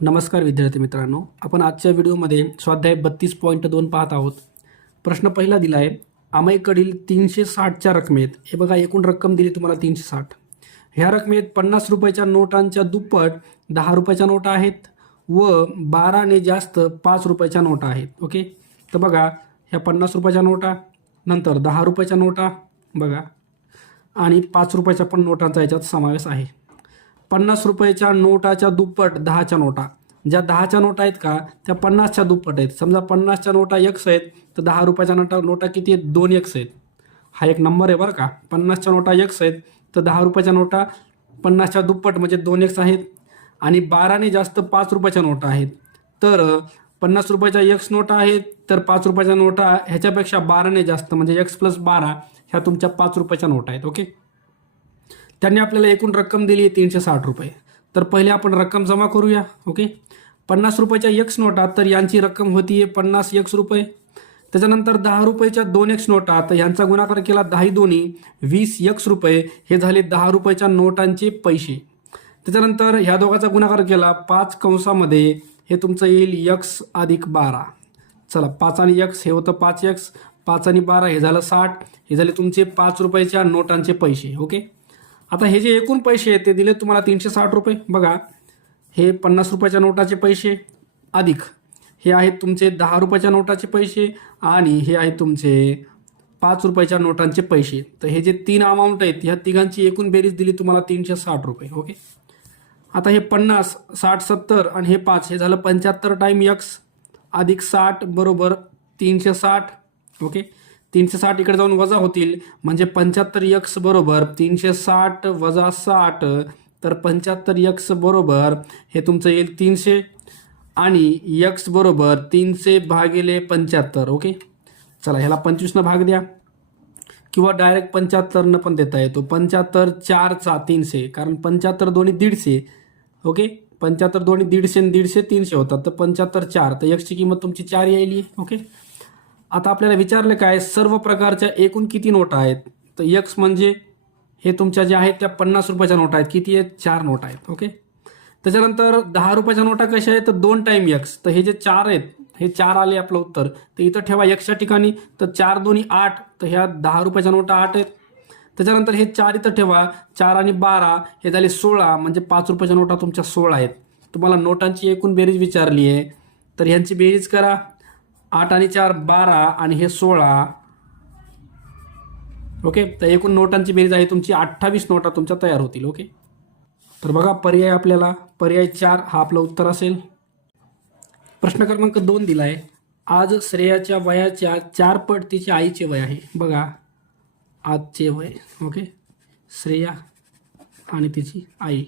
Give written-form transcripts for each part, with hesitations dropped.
नमस्कार विद्यार्थी मित्रांनो, आपण आजच्या व्हिडिओमध्ये स्वाध्याय 32.2 पाहत आहोत. प्रश्न पहिला दिला आहे, आमईकडील 360च्या रकमेत, हे बघा एकूण रक्कम दिली तुम्हाला 360. ह्या रकमेत 50 रुपयाच्या नोटांच्या दुप्पट 10 रुपयाच्या नोटा आहेत व 12 ने जास्त 5 रुपयाच्या नोटा आहेत. ओके, तर बघा ह्या 50 रुपयाच्या नोटा, नंतर 10 रुपयाच्या नोटा बघा, आणि 5 रुपयाच्या पण नोटांचा याच्यात समावेश आहे. 50 रुपयाच्या नोटाच्या दुप्पट 10च्या नोटा, ज्या 10च्या नोटा आहेत का त्या 50च्या दुप्पट आहेत. समजा 50च्या नोटा x आहेत तर 10 रुपयाच्या नोटा किती आहेत, 2x आहेत. हा एक नंबर आहे बरं का. 50च्या नोटा x आहेत तर 10 रुपयाच्या नोटा 50च्या दुप्पट म्हणजे 2x आहेत. आणि 12 ने जास्त 5 रुपयाच्या नोटा आहेत. तर 50 रुपयाच्या x नोटा आहेत तर 5 रुपयाच्या नोटा ह्याच्यापेक्षा 12 ने जास्त म्हणजे x + 12 ह्या तुमच्या 5 रुपयाच्या नोटा आहेत. ओके, त्यांनी आपल्याला एकूण रक्कम दिली आहे 360 रुपये. तर पहिले आपण रक्कम जमा करूया. ओके, 50 रुपयाच्या x नोटा, तर यांची रक्कम होती 50x रुपये. त्याच्यानंतर 10 रुपयाच्या 2x नोटा, तर यांचा गुणाकार केला 10 दोन्ही 20x रुपये, हे झाले 10 रुपयाच्या नोटांचे पैसे. त्याच्यानंतर ह्या दोघांचा गुणाकार केला 5 कंसामध्ये, हे तुमचं येईल x + 12. चला, 5 आणि x हे होतं 5x, 5 आणि 12 हे झालं 60, हे झाले तुमचे 5 रुपयाच्या नोटांचे पैसे. ओके, आता हे जे एकूण पैसे आहेत ते दिले तुम्हाला 360 रुपये. बघा, हे 50 रुपयाच्या नोटाचे पैसे अधिक हे आहेत तुमचे 10 रुपयाच्या नोटाचे पैसे आणि हे आहेत तुमचे 5 रुपयाच्या नोटांचे पैसे. तर हे जे 3 अमाऊंट आहेत ह्या तिघांची एकूण बेरीज दिली तुम्हाला 360 रुपये. ओके, आता हे 50, 60, 70 आणि हे 5 हे झालं 75 टाइम x अधिक 60 बरोबर 360. ओके, 360 इकडे जाऊन वजा होतील म्हणजे 75x बरोबर 360 वजा 60, तर 75x बरोबर हे तुमचं येईल 300 आणि x बरोबर 300 भागिले 75. ओके, चला ह्याला 25 न भाग द्या किंवा डायरेक्ट 75 न पण देता येतो. 75 4चा 300, कारण 75 दोन्ही 150. ओके, 75 दोन्ही 150 आणि 150 300 होतात, तर 75 4, तर x ची किंमत तुमची 4 येईल. ओके, आता आपल्याला विचारलं काय, सर्व प्रकारच्या एकूण किती नोटा आहेत, तर x म्हणजे हे तुमच्या ज्या आहेत त्या 50 रुपयाच्या नोटा आहेत. किती आहेत, 4 नोटा आहेत. ओके, त्याच्यानंतर 10 रुपयाच्या नोटा कशा आहेत, तर 2 टाइम x, तर हे जे 4 आहेत हे 4 आले आपलं उत्तर, तर इथं ठेवा xच्या ठिकाणी, तर 4 दोन्ही 8, तर ह्या 10 रुपयाच्या नोटा 8 आहेत. त्याच्यानंतर हे 4 इथं ठेवा, 4 आणि 12 हे झाले 16, म्हणजे 5 रुपयाच्या नोटा तुमच्या 16 आहेत. तुम्हाला नोटांची एकूण बेरीज विचारली आहे, तर ह्यांची बेरीज करा. 8 आणि 4 12 आणि हे 16. ओके, तर एकूण नोटांची बेरीज आहे तुमची 28 नोटा तुमच्या तयार होतील. ओके, तर बघा पर्याय आपल्याला पर्याय 4 हा आपलं उत्तर असेल. प्रश्न क्रमांक 2 दिला आहे, आज श्रेयाच्या वयाच्या 4 पट तिच्या आईचे वय आहे. बघा आजचे वय. ओके, श्रेया आणि तिची आई.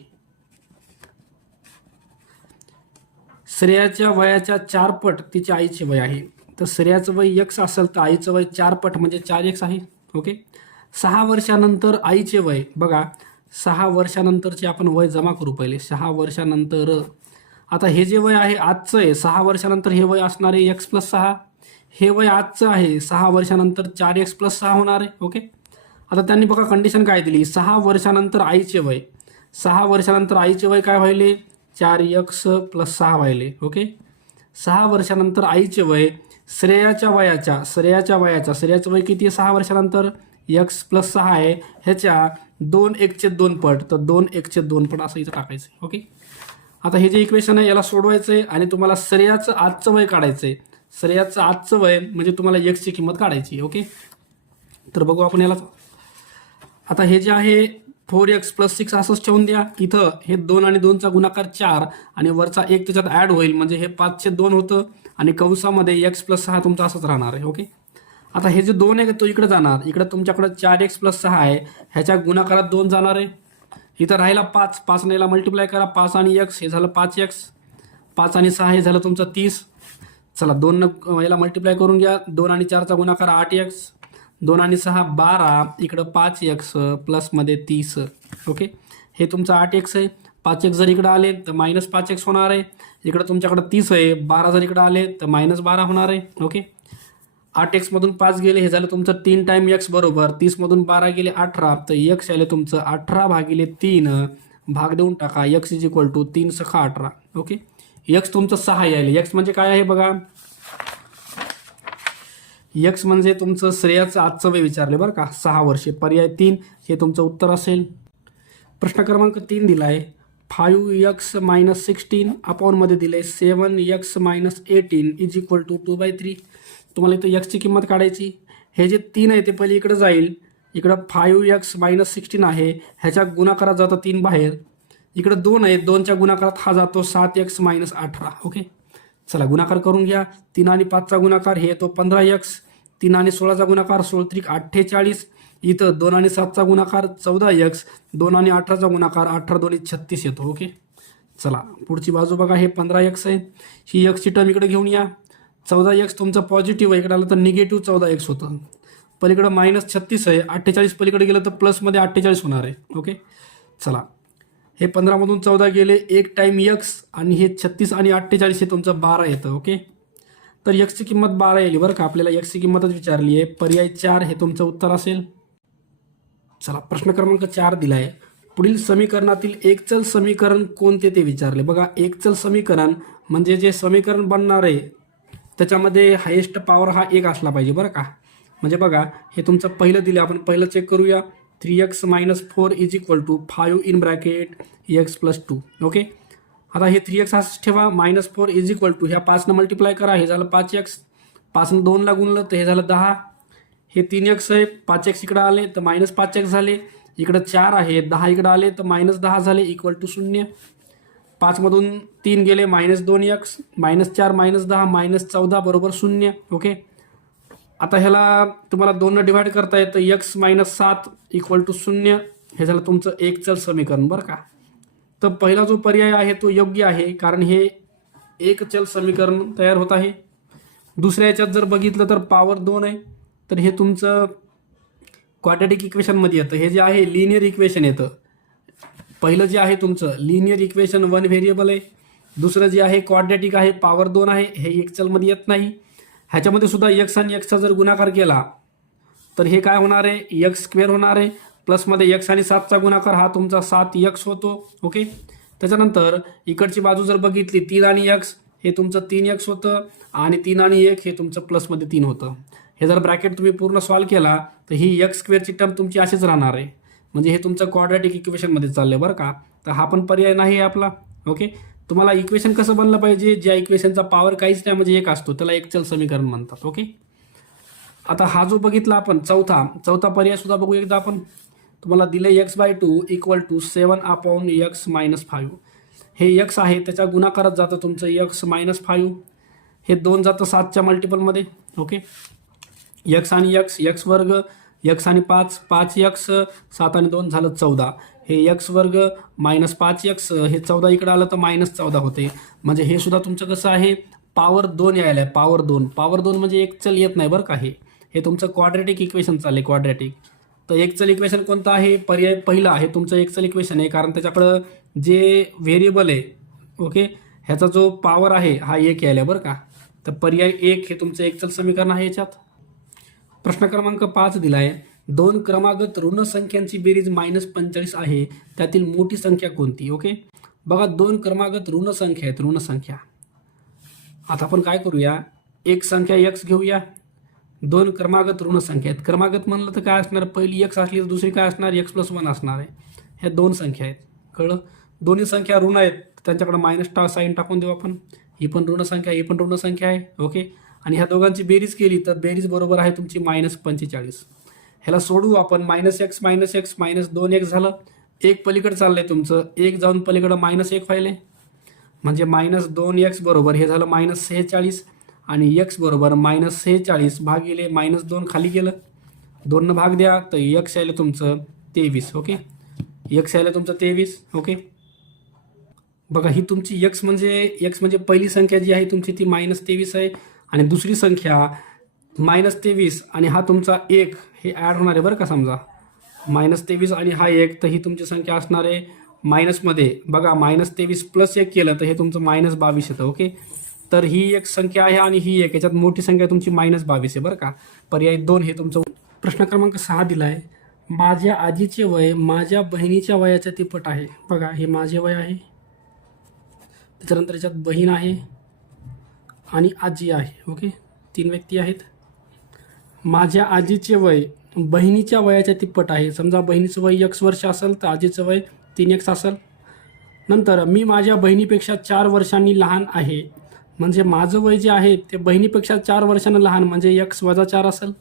श्रेयाच्या वयाच्या 4 पट तिच्या आईचे वय आहे. तर श्रेयाचं वय x असेल तर आईचं वय 4 पट म्हणजे 4x आहे. ओके, 6 वर्षानंतर आईचे वय. बघा 6 वर्षानंतरचे आपण वय जमा करू पहिले. 6 वर्षानंतर, आता हे जे वय आहे आजचं आहे, 6 वर्षानंतर हे वय असणार आहे x + 6. हे वय आजचं आहे, 6 वर्षानंतर 4x + 6 होणार आहे. ओके, आता त्यांनी बघा कंडिशन काय दिली, 6 वर्षानंतर आईचे वय. 6 वर्षानंतर आईचे वय काय व्हायले, 4x + 6 व्हायले. ओके, 6 वर्षानंतर आईचे वय श्रेयाच्या श्रेयाचं वय किती आहे 6 वर्षानंतर, x + 6 आहे, ह्याच्या 2 पट, तर 2 पट असं इथं टाकायचं. ओके, आता हे जे इक्वेशन आहे याला सोडवायचं आहे आणि तुम्हाला श्रेयाचं आजचं वय काढायचं आहे. श्रेयाचं आजचं वय म्हणजे तुम्हाला x ची किंमत काढायची. ओके, तर बघू आपण याला. आता हे जे आहे 4x + 6 असंच ठेवून द्या. इथं हे 2 आणि 2चा गुणाकार 4 आणि वरचा 1 त्याच्यात ॲड होईल म्हणजे हे 5/2 होतं आणि कंसामध्ये x + 6 तुमचा असंच राहणार आहे. ओके, आता हे जे 2 आहे तो इकडे जाणार, इकडे तुमच्याकडे 4x + 6 आहे, ह्याच्या गुणाकारात 2 जाणार आहे. इथं राहिला 5, 5 ने याला मल्टिप्लाय करा, 5 आणि x हे झालं 5x, 5 आणि 6 हे झालं तुमचं 30. चला 2 याला मल्टिप्लाय करून घ्या, 2 आणि 4चा गुणाकार 8x, 2 आणि 6 12, इकडं 5x प्लसमध्ये 30. ओके, हे तुमचं 8x आहे. 5x जर इकडं आले तर -5x होणार आहे. इकडं तुमच्याकडं 30 आहे, 12 जर इकडं आले तर -12 होणार आहे. ओके, 8x मधून 5 गेले, हे झालं तुमचं 3 टाइम x बरोबर 30 मधून 12 गेले 18, तर x आले तुमचं 18/3 भाग देऊन टाका. x = 3 × 6 = 18. ओके, यक्स तुमचं 6 यायला. यक्स म्हणजे काय आहे बघा, यक्स म्हणजे तुमचं श्रेयाचं आजचं वय विचारले बरं का, 6 वर्षे. पर्याय 3 हे तुमचं उत्तर असेल. प्रश्न क्रमांक 3 दिला आहे 5x-16 अपॉनमध्ये दिले 7x - 18 इज इक्वल टू 2/3. तुम्हाला इथं यक्सची किंमत काढायची. हे जे 3 आहे ते पहिले इकडे जाईल, इकडं 5x - 16 आहे, ह्याच्या गुणाकारात जातं 3 बाहेर, इकडं 2 आहे, 2च्या गुणाकारात हा जातो 7x - 18. ओके, चला गुणाकार करून घ्या. 3 आणि 5चा गुणाकार हे येतो 15x, 3 आणि 16चा गुणाकार 16 × 48, इथं 2 आणि 7चा गुणाकार 14x, 2 आणि 18चा गुणाकार 18 2 36 येतो. ओके, चला पुढची बाजू बघा, हे 15x आहे, ही एक्सची टर्म इकडे घेऊन या. 14x तुमचं पॉझिटिव्ह आहे, इकडे आलं तर निगेटिव्ह 14x होतं. पलीकडं -36 आहे, 48 पलीकडे गेलं तर प्लसमध्ये 48 होणार आहे. ओके, चला हे 15मधून 14 गेले, 1 टाइम x आणि हे 36 आणि 48 हे तुमचं 12 येतं. ओके, तर एक्सची किंमत 12 येईल बरं का, आपल्याला एक्सची किंमतच विचारली आहे. पर्याय 4 हे तुमचं उत्तर असेल. चला प्रश्न क्रमांक 4 दिला आहे पुढील समीकरणातील एकचल समीकरण कोणते ते विचारले. बघा, एकचल समीकरण म्हणजे जे समीकरण बनणार आहे त्याच्यामध्ये हायेस्ट पॉवर हा 1 असला पाहिजे बरं का. म्हणजे बघा, हे तुमचं पहिलं दिलं, आपण पहिलं चेक करूया. 3x - 4 is equal to 5 in bracket x + 2. Okay, आता हे 3x असं ठेवा, -4 इज इक्वल टू ह्या 5ने मल्टिप्लाय करा, हे झालं 5x, 5ने 2ला गुणलं तर हे झालं 10, हे 3x आहे, 5x इकडं आले तर -5x झाले, इकडं 4 आहे, 10 इकडं आले तर -10 झाले, इक्वल टू 0. 5मधून 3 गेले, -2x, -4 -10 -14 बरोबर 0. ओके, आता ह्याला तुम्हाला 2ने डिवाइड करता येतं, x - 7 इक्वल टू 0. हे झालं तुमचं एकचल समीकरण बरं का. तर पहिला जो पर्याय आहे तो योग्य आहे, कारण हे एकचल समीकरण तयार होत आहे. दुसऱ्या याच्यात जर बघितलं तर पॉवर 2 आहे, तर हे तुमचं क्वाड्रॅटिक इक्वेशनमध्ये येतं. हे जे आहे लिनियर इक्वेशन येतं. पहिलं जे आहे तुमचं लिनियर इक्वेशन 1 व्हेरिएबल आहे, दुसरं जे आहे क्वाड्रॅटिक आहे, पॉवर 2 आहे, हे एकचलमध्ये येत नाही. ह्याच्यामध्ये सुद्धा x आणि x चा जर गुणाकार केला तर हे काय होणार आहे, x² होणार आहे, प्लसमध्ये x आणि 7चा गुणाकार हा तुमचा 7x होतो. ओके, त्याच्यानंतर इकडची बाजू जर बघितली 3 आणि x हे तुमचं 3x होतं, आणि 3 आणि 1 हे तुमचं प्लसमध्ये 3 होतं. हे जर ब्रॅकेट तुम्ही पूर्ण सॉल्व केला तर ही x² टर्म तुमची अशीच राहणार आहे. म्हणजे हे तुमचं क्वाड्रॅटिक इक्वेशनमध्ये चाललं आहे बरं का. तर हा पण पर्याय नाही आहे आपला. ओके, तुम्हाला इक्वेशन कसं बनलं पाहिजे, ज्या इक्वेशनचा पॉवर काहीच नाही म्हणजे 1 असतो त्याला एकचल समीकरण म्हणतात. ओके, आता हा जो बघितला आपण चौथा पर्याय सुद्धा बघू एकदा आपण. तुम्हाला दिले x/2 इक्वल टू 7/x - 5. हे x आहे, त्याच्या गुणाकारात जातं तुमचं x - 5, हे 2 जातं 7च्या मल्टिपलमध्ये. ओके, x आणि x वर्ग, x आणि 5, 5x, 7 आणि 2 झालं 14. हे x वर्ग -5x, हे 14 इकडे आलं तर -14 होते. म्हणजे हे सुद्धा तुमचं कसं आहे, पॉवर 2 यायला आहे. पॉवर 2 म्हणजे एकचल येत नाही बरं का. हे तुमचं क्वाड्रॅटिक इक्वेशन चालले, क्वाड्रॅटिक. तर एकचल इक्वेशन कोणतं आहे, पर्याय पहिला आहे तुमचं एकचल इक्वेशन आहे, कारण त्याच्याकडं जे व्हेरिएबल आहे, ओके, ह्याचा जो पॉवर आहे हा 1 यायला बरं का. तर पर्याय 1 हे तुमचं एकचल समीकरण आहे याच्यात. प्रश्न क्रमांक 5 दिला आहे 2 क्रमागत ऋण संख्यांची बेरीज -45 आहे, त्यातील मोठी संख्या कोणती. ओके, बघा 2 क्रमागत ऋण संख्या आहेत, ऋण संख्या. आता आपण काय करूया, एक संख्या x घेऊया, 2 क्रमागत ऋण संख्या आहेत. क्रमागत म्हणलं तर काय असणार, पहिली x असली तर दुसरी काय असणार, x + 1 असणार आहे. ह्या 2 संख्या आहेत, कळलं. दोन्ही संख्या ऋण आहेत, त्यांच्याकडे मायनस साईन टाकून देऊ आपण. ही पण ऋण संख्या, ही पण ऋण संख्या आहे. ओके, आणि ह्या दोघांची बेरीज केली तर बेरीज बरोबर आहे तुमची -45. ह्याला सोडू आपण, -x -2x झालं, एक पलीकडे चाललंय तुमचं, एक जाऊन पलीकडं -1 व्हायले, म्हणजे -2x बरोबर हे झालं -46, आणि x बरोबर -46 भागिले -2 खाली गेलं, 2 भाग द्या तर x यायला तुमचं 23. ओके, x यायला तुमचं 23. ओके, बघा ही तुमची x म्हणजे पहिली संख्या जी आहे तुमची ती -23 आहे, आणि दुसरी संख्या -23 आणि हा तुमचा 1 हे ॲड होणार आहे बरं का. समजा -23 आणि हा 1, तर ही तुमची संख्या असणार आहे मायनसमध्ये. बघा -23 + 1 केलं तर हे तुमचं -22 येतं. ओके, तर ही एक संख्या आहे आणि ही एक, याच्यात मोठी संख्या तुमची -22 आहे बरं का. पर्याय 2 हे तुमचं. प्रश्न क्रमांक 6 दिला आहे माझ्या आजीचे वय माझ्या बहिणीच्या वयाच्या तिप्पट आहे. बघा हे माझे वय आहे, त्याच्यानंतर याच्यात बहीण आहे आणि आजी आहे. ओके, 3 व्यक्ती आहेत. माझ्या आजीचे वय बहिणीच्या वयाच्या तिप्पट आहे. समजा बहिणीचं वय x वर्ष असेल तर आजीचं वय 3x असेल. नंतर मी माझ्या बहिणीपेक्षा 4 वर्षांनी लहान आहे. म्हणजे माझं वय जे आहे ते बहिणीपेक्षा 4 वर्षांनं लहान म्हणजे x वजा 4 असेल.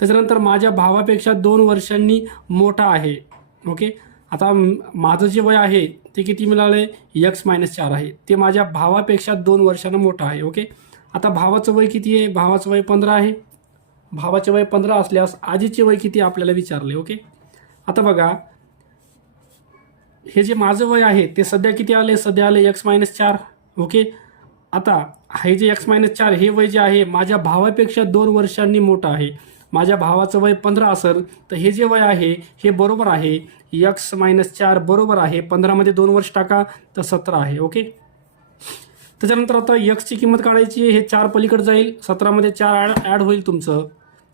त्याच्यानंतर माझ्या भावापेक्षा 2 वर्षांनी मोठा आहे. ओके, आता माझं जे वय आहे ते किती मिळालं x - 4 आहे. ते माझ्या भावापेक्षा 2 वर्षांनं मोठं आहे. ओके, आता भावाचं वय किती आहे? भावाचं वय 15 आहे. भावाचे वय 15 असल्यास आजीचे वय किती आपल्याला विचारले. ओके, आता बघा हे जे माझं वय आहे ते सध्या किती आले? सध्या आले x - 4. ओके, आता हे जे x - 4 हे वय जे आहे माझ्या भावापेक्षा 2 वर्षांनी मोठं आहे. माझ्या भावाचं वय 15 असेल तर हे जे वय आहे हे बरोबर आहे x - 4 बरोबर आहे 15 मध्ये 2 वर्ष टाका तर 17 आहे. ओके, त्याच्यानंतर आता x ची किंमत काढायची आहे. हे 4 पलीकडे जाईल, 17 मध्ये 4 ॲड होईल तुमचं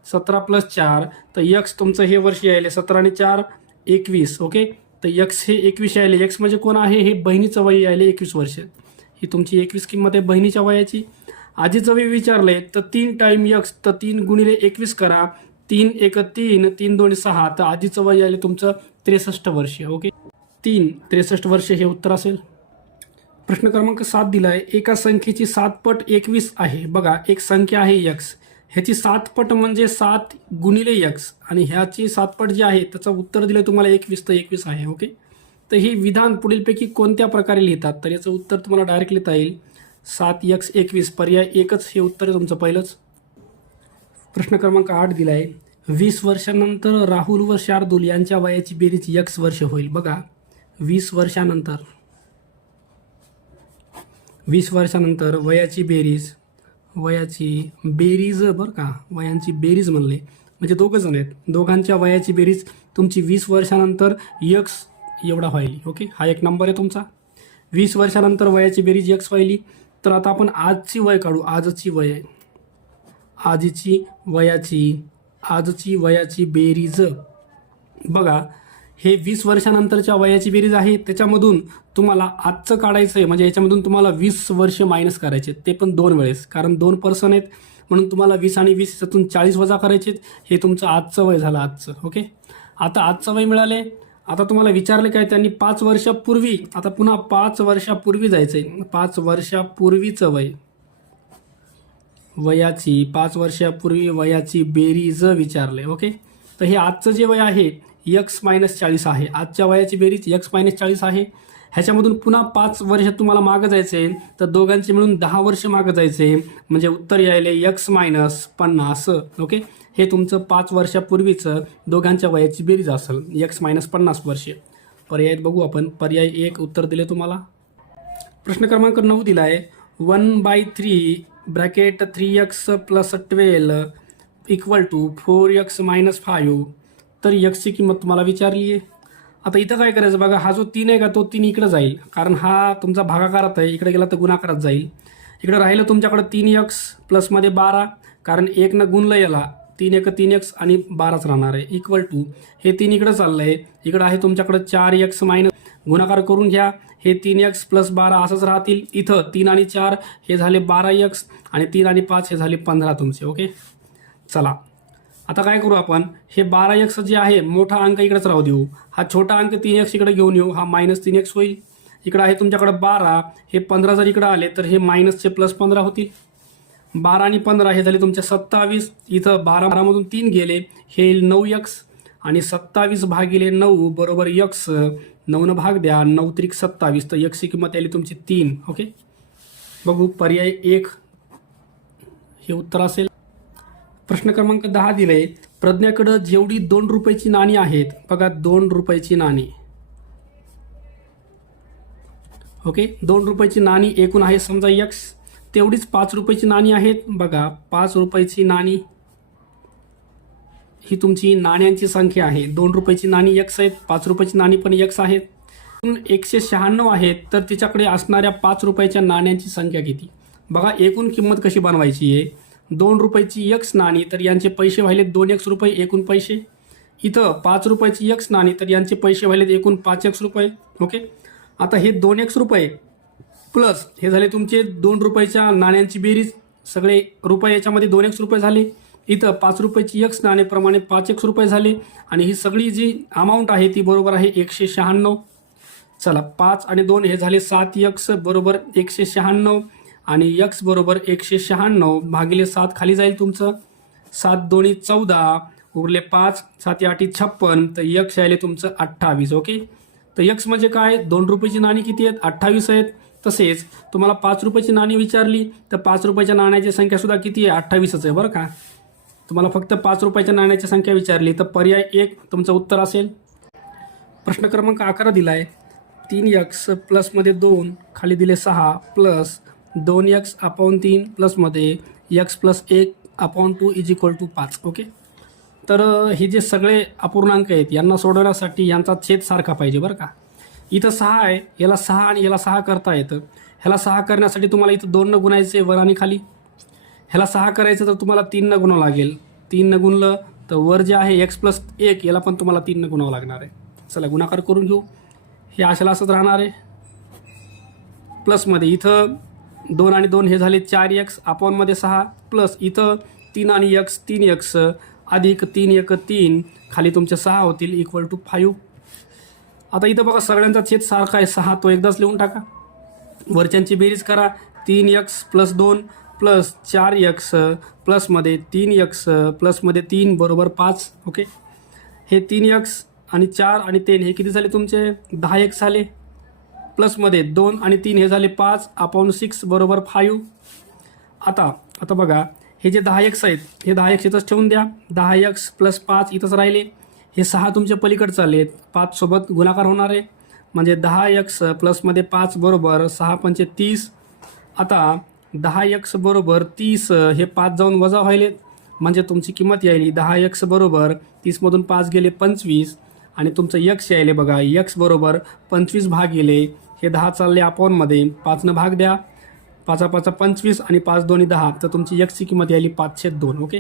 17 + 4 तर x तुमचं हे वर्ष यायले 17 आणि 4 21. ओके, तर x हे 21 यायले. x म्हणजे कोण आहे? हे बहिणीचं वय यायले 21 वर्ष. ही तुमची 21 किंमत आहे बहिणीच्या वयाची. आजीचं वय विचारलंय तर 3 टाइम x तर 3 गुणिले 21 करा. 3 × 1 = 3, 3 × 2 = 6 तर आजीचं वय यायले तुमचं 63 वर्ष. ओके, 63 वर्ष हे उत्तर असेल. प्रश्न क्रमांक 7 दिला आहे. एका संख्येची 7 पट 21 आहे. बघा एक संख्या आहे x, ह्याची 7 पट म्हणजे 7 गुणिले x आणि ह्याची 7 पट जी आहे त्याचं उत्तर दिलं तुम्हाला 21 तर 21 आहे. ओके, तर हे विधान पुढीलपैकी कोणत्या प्रकारे लिहितात? तर याचं उत्तर तुम्हाला डायरेक्ट लिहिता येईल 7x 21 पर्याय एकच हे उत्तर आहे तुमचं पहिलंच. प्रश्न क्रमांक 8 दिला आहे. 20 वर्षानंतर राहुल व शार्दूल यांच्या वयाची बेरीज x वर्ष होईल. बघा 20 वर्षानंतर वयाची बेरीज बरं का, वयांची बेरीज म्हणले म्हणजे दोघं जण आहेत, दोघांच्या वयाची बेरीज तुमची 20 वर्षानंतर x एवढा व्हायली. ओके, हा एक नंबर आहे तुमचा. 20 वर्षानंतर वयाची बेरीज x व्हायली. तर आता आपण आजची वय काढू. आजची वयाची बेरीज बघा हे 20 वर्षानंतरच्या वयाची बेरीज आहे. त्याच्यामधून तुम्हाला आजचं काढायचं आहे म्हणजे याच्यामधून तुम्हाला 20 वर्ष मायनस करायचे, ते पण 2 वेळेस, कारण 2 पर्सन आहेत म्हणून तुम्हाला 20 आणि 20 याच्यातून 40 वजा करायचे. हे तुमचं आजचं वय झालं आजचं. ओके, आता आजचं वय मिळाले. आता तुम्हाला विचारले काय त्यांनी 5 वर्षापूर्वी, आता पुन्हा 5 वर्षापूर्वी जायचंय. 5 वर्षापूर्वीचं वय वयाची 5 वर्षापूर्वी वयाची बेरीज विचारले. ओके, तर हे आजचं जे वय आहे x - 40 आहे. आजच्या वयाची बेरीज x - 40 आहे. ह्याच्यामधून पुन्हा 5 वर्ष तुम्हाला मागं जायचं आहे तर दोघांचे मिळून 10 वर्ष मागं जायचं आहे म्हणजे उत्तर यायले x - 50. ओके, हे तुमचं 5 वर्षापूर्वीचं दोघांच्या वयाची बेरीज असेल x - 50 वर्ष. पर्याय बघू आपण. पर्याय 1 उत्तर दिले तुम्हाला. प्रश्न क्रमांक 9 दिला आहे. 1/3 ब्रॅकेट 3x + 12 = 4x - 5 तर x ची किंमत तुम्हाला विचारली आहे. आता इथं काय करायचं बघा, हा जो 3 आहे का तो 3 इकडे जाईल कारण हा तुमचा भागाकारात आहे, इकडे गेला तर गुणाकारात जाईल. इकडे राहिलं तुमच्याकडे 3x प्लसमध्ये 12 कारण 1 न गुणलं याला 3 × 1 = 3x आणि 12च राहणार आहे = हे 3 इकडे चाललं आहे. इकडे आहे तुमच्याकडे 4x मायनस गुणाकार करून घ्या. हे 3x + 12 असंच राहतील. इथं 3 आणि 4 हे झाले 12x आणि 3 आणि 5 हे झाले 15 तुमचे. ओके, चला आता काय करू आपण, हे 12x जे आहे मोठा अंक इकडेच राहू देऊ. हा छोटा अंक 3x इकडे घेऊन येऊ. हा -3x होईल. इकडे आहे तुमच्याकडे 12, हे 15 जर इकडे आले तर हे मायनसचे +15 होतील. 12 आणि 15 हे झाले तुमचे 27. इथं 12 मधून 3 गेले, हे येईल 9x आणि 27 भागिले 9 बरोबर x. 9 भाग द्या, 9 त्रिक 27 तर x ची किंमत आली तुमची 3. ओके, बघू पर्याय 1 हे उत्तर असेल. प्रश्न क्रमांक 10 दिले. प्रज्ञाकडे जेवढी 2 रुपयाची नाणी आहेत, बघा 2 रुपयाची नाणी. ओके, 2 रुपयाची नाणी एकूण आहे समजा x, तेवढीच 5 रुपयाची नाणी आहेत. बघा 5 रुपयाची नाणी ही तुमची नाण्यांची संख्या आहे. 2 रुपयाची नाणी x आहेत, 5 रुपयाची नाणी पण x आहेत. 196 आहेत तर तिच्याकडे असणाऱ्या 5 रुपयाच्या नाण्यांची संख्या किती? बघा एकूण किंमत कशी बनवायची आहे. 2 रुपयाची x नाणी तर यांचे पैसे व्हायले 2x रुपये एकूण पैसे. इथं 5 रुपयाची x नाणी तर यांचे पैसे व्हायले एकूण 5x रुपये. ओके, आता हे 2x रुपये प्लस हे झाले तुमचे 2 रुपयाच्या नाण्यांची बेरीज, सगळे रुपये याच्यामध्ये 2x रुपये झाले. इथं 5 रुपयाची x नाणेप्रमाणे 5x रुपये झाले आणि ही सगळी जी अमाऊंट आहे ती बरोबर आहे 196. चला 5 आणि 2 हे झाले 7x बरोबर 196 आणि x बरोबर 196 भागिले 7 खाली जाईल तुमचं. 7 दोन्ही 14 उरले 5, 7 8 56 तर x आले तुमचं 28. ओके, तर x म्हणजे काय, 2 रुपयाची नाणी किती आहेत, 28 आहेत. तसेच तुम्हाला 5 रुपयाची नाणी विचारली तर 5 रुपयाच्या नाण्याची संख्या सुद्धा किती आहे, 28च आहे बरं का. तुम्हाला फक्त 5 रुपयाच्या नाण्याची संख्या विचारली तर पर्याय 1 तुमचं उत्तर असेल. प्रश्न क्रमांक 11 दिला आहे. 3x प्लसमध्ये 2 खाली दिले 6 प्लस 2x अपॉन 3 प्लसमध्ये x plus 1 upon 2 is equal to 5. Okay, तर हे जे सगळे अपूर्णांक आहेत यांना सोडवण्यासाठी यांचा छेद सारखा पाहिजे बरं का. इथं 6 आहे, याला 6 आणि याला 6 करता येतं. ह्याला 6 करण्यासाठी तुम्हाला इथं 2 न गुणायचे वर आणि खाली. ह्याला 6 करायचं तर तुम्हाला 3 न गुणावं लागेल. 3 न गुणलं तर वर जे आहे x प्लस 1 याला पण तुम्हाला 3 न गुणावं लागणार आहे. चला गुणाकार करून घेऊ. हे अशाला असंच राहणार आहे. प्लसमध्ये इथं 2 आणि 2 हे झाले 4x अपॉनमध्ये 6 प्लस इथं 3 आणि x 3x अधिक 3 1 3 खाली तुमचे 6 होतील इक्वल टू 5. आता इथं बघा सगळ्यांचा छेद सारखा आहे 6, तो एकदाच लिहून टाका. वरच्यांची बेरीज करा. 3x plus 2 plus 4x प्लसमध्ये 3x प्लसमध्ये 3 बरोबर 5. ओके, हे 3x आणि 4 आणि 3 हे किती झाले तुमचे 10x झाले. प्लसमध्ये 2 आणि 3 हे झाले 5 अपॉन 6 बरोबर 5. आता बघा हे जे 10x आहेत हे 10x इथंच ठेवून द्या. 10x प्लस 5 इथंच राहिले. हे 6 तुमचे पलीकडे चालले आहेत, 5 सोबत गुणाकार होणार आहे म्हणजे 10x प्लसमध्ये 5 बरोबर 6 पंचे 30. आता 10x बरोबर 30 हे 5 जाऊन वजा व्हायलेत म्हणजे तुमची किंमत यायली 10x बरोबर 30मधून 5 गेले 25 आणि तुमचं x यायले बघा x बरोबर 25 भाग गेले. हे 10 चालले अपॉनमध्ये 5 भाग द्या. 5 5 25 आणि 5 2 10 तर तुमची x ची किंमत यायली 5/2. ओके,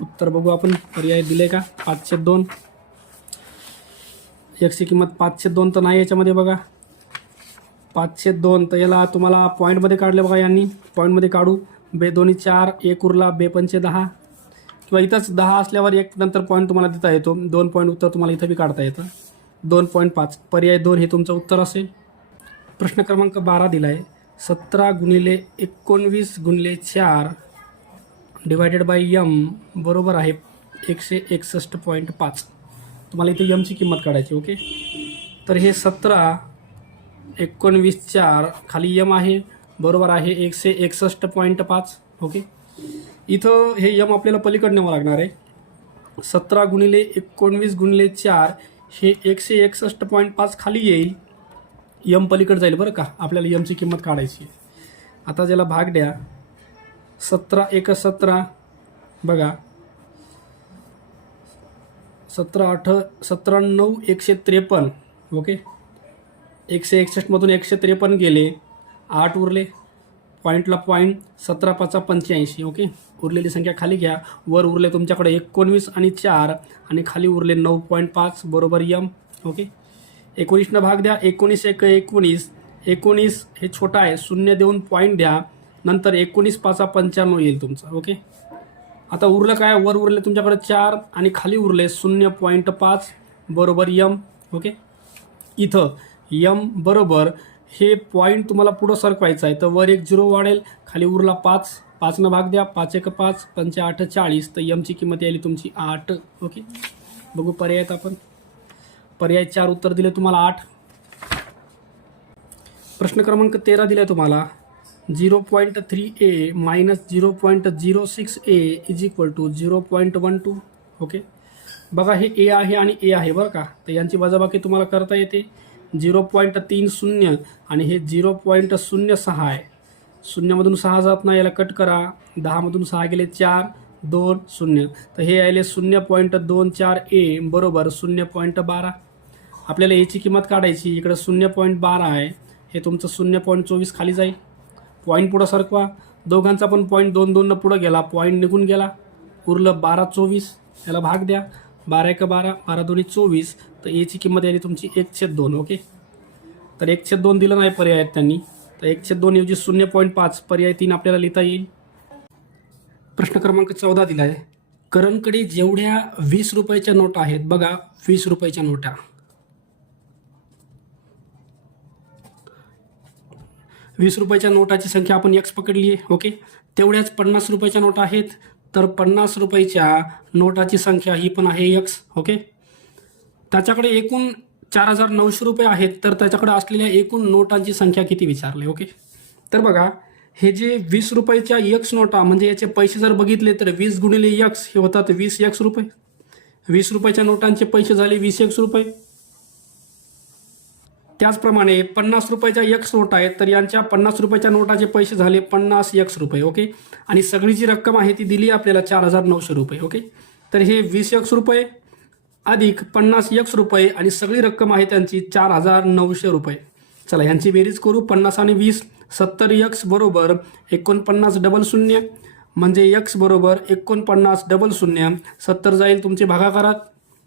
उत्तर बघू आपण पर्याय दिले का 5/2. x ची किंमत 5/2 तर नाही याच्यामध्ये बघा 5/2 तर याला तुम्हाला पॉईंटमध्ये काढले बघा. यांनी पॉईंटमध्ये काढू. बे दोन्ही 4 1 उरला बे पंचे 10 किंवा इथंच 10 असल्यावर 1 नंतर पॉईंट तुम्हाला देता येतो. 2 पॉईंट उत्तर तुम्हाला इथं बी काढता येतं. 2.5 पर्याय 2 हे तुमचं उत्तर असेल. प्रश्न क्रमांक 12 दिला आहे. 17 गुणिले 19 गुणिले 4 डिवायडेड बाय m बरोबर आहे 161.5. तुम्हाला इथे यमची किंमत काढायची. ओके, तर हे 17 19 4 खाली यम आहे बरोबर आहे 161.5. ओके, इथं हे यम आपल्याला पलीकडे न्यावं लागणार आहे. 17 गुणिले 19 गुणिले 4 हे 161.5 खाली येईल. यम पलीकडे जाईल बरं का. आपल्याला यमची किंमत काढायची आहे. आता ज्याला भाग द्या. 17 1 17 बघा 17 8 17 9 153. ओके, 161मधून 153 गेले 8 उरले. पॉईंटला पॉईंट 17 5 85. ओके, उरलेली संख्या खाली घ्या. वर उरले तुमच्याकडे 19 आणि 4 आणि खाली उरले 9.5 बरोबर यम. ओके, 19 भाग द्या. 19 1 19 19 हे छोटा आहे 0 देऊन पॉईंट द्या. नंतर 19 5 95 येईल तुमचं. ओके, आता उरलं काय, वर उरले तुमच्याकडे 4 आणि खाली उरले 0.5 बरोबर यम. ओके, इथं यम बरोबर हे पॉईंट तुम्हाला पुढं सरकवायचं आहे तर वर एक 0 वाढेल. खाली उरला 5 5 भाग द्या. 5 1 5 5 8 40 तर यमची किंमत यायली तुमची 8. ओके, बघू पर्यायात आपण. पर्याय 4 उत्तर दिले तुम्हाला 8. प्रश्न क्रमांक 13 दिला तुम्हाला. 0.3a minus 0.06a is equal to 0.12. Okay, बघा हे ए आहे आणि ए आहे बरं का. तर यांची वजाबाकी तुम्हाला करता येते. 0.30 आणि हे 0.06 आहे. 0मधून 6 जात नाही, याला कट करा. 10मधून 6 गेले 4 2 0 तर हे आले 0.24a बरोबर 0.12. आपल्याला याची किंमत काढायची. इकडे 0.12 आहे, हे तुमचं 0.24 खाली जाईल. पॉईंट पुढं सरकवा. दोघांचा पण पॉईंट 2 2 पुढं गेला, पॉईंट निघून गेला. उरलं 12 24. याला भाग द्या. 12 1 12 12 2 24 तर याची किंमत आली तुमची 1/2. ओके, तर 1/2 दिलं नाही पर्यायात त्यांनी. तर 1/2 ऐवजी 0.5 पर्याय 3 आपल्याला लिहिता येईल. प्रश्न क्रमांक 14 दिला आहे. करणकडे जेवढ्या 20 रुपयाच्या नोटा आहेत, बघा 20 रुपयाच्या नोटा, 20 रुपयाच्या नोटाची संख्या आपण x पकडली आहे. ओके, तेवढ्याच 50 रुपयाच्या नोटा आहेत, तर 50 रुपयाच्या नोटाची संख्या ही पण आहे x. ओके, त्याच्याकडे एकूण 4,900 रुपये आहेत, तर त्याच्याकडे असलेल्या एकूण नोटांची संख्या किती विचारले. ओके, तर बघा हे जे 20 रुपयाच्या x नोटा म्हणजे याचे पैसे जर बघितले तर 20 गुणिले x हे होतात 20x रुपये. 20 रुपयाच्या नोटांचे पैसे झाले 20x रुपये. त्याचप्रमाणे 50 रुपयाच्या x नोट आहेत, तर यांच्या 50 रुपयाच्या नोटाचे पैसे झाले 50x रुपये. ओके, आणि सगळी जी रक्कम आहे ती दिली आपल्याला 4,900 रुपये. ओके, तर हे 20x रुपये अधिक 50x रुपये आणि सगळी रक्कम आहे त्यांची 4,900 रुपये. चला यांची बेरीज करू. 50 आणि 20 70x बरोबर 49 डबल 0 म्हणजे x बरोबर 49 डबल 0. 70 जाईल तुमचे भागाकारात,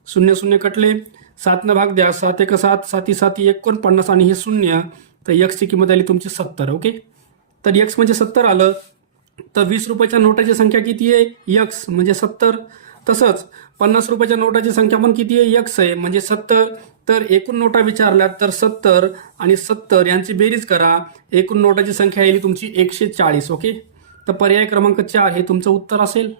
0 0 कटले, 7 भाग द्या, 7 1 7, 7 7 49 आणि हे 0, तर x ची किंमत आली तुमची 70. ओके, तर x म्हणजे 70 आलं. तर 20 रुपयाच्या नोटाची संख्या किती आहे, x म्हणजे 70. तसंच 50 रुपयाच्या नोटाची संख्या पण किती आहे, x आहे म्हणजे 70. तर एकूण नोटा विचारल्यात, तर 70 आणि 70 यांची बेरीज करा, एकूण नोटाची संख्या येईल तुमची 140. ओके, तर पर्याय क्रमांक 4 हे तुमचं उत्तर असेल.